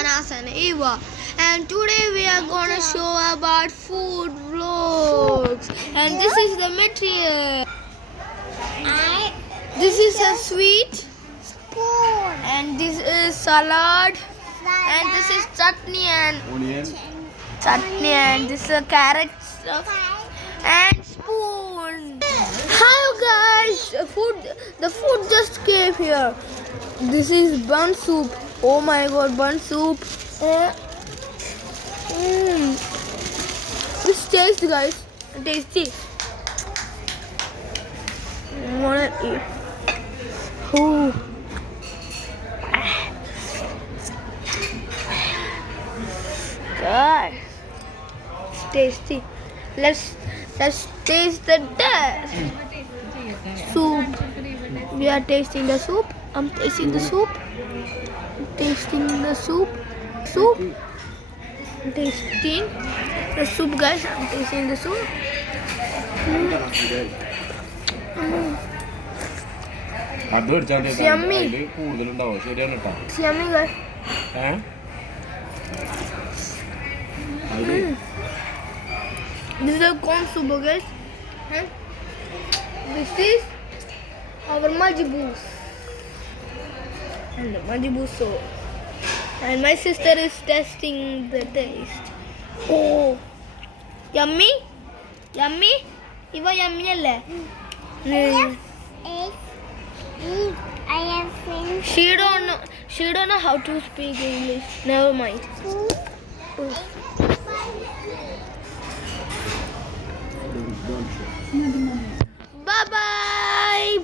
Anas and Eva, and today we are gonna show about food vlogs. And this is the material. This is a sweet, and this is salad, and this is chutney and this is a carrot stuff and spoon. Hi guys, the food just came here. This is bun soup. Oh my god, bun soup. It's tasty, guys. Tasty. Wanna eat? Ooh. God, it's tasty. Let's taste the soup. We are tasting the soup. I'm tasting the soup. Tasting the soup. Tasting the soup, guys. I'm tasting the soup. It's yummy. It's yummy, guys. This is a corn soup, guys. This is our majiboos. And the majiboos soup. And my sister is testing the taste. Oh, yummy? Yummy? Eva, yummy alle? I have finished. She don't know how to speak English. Never mind. Bye bye.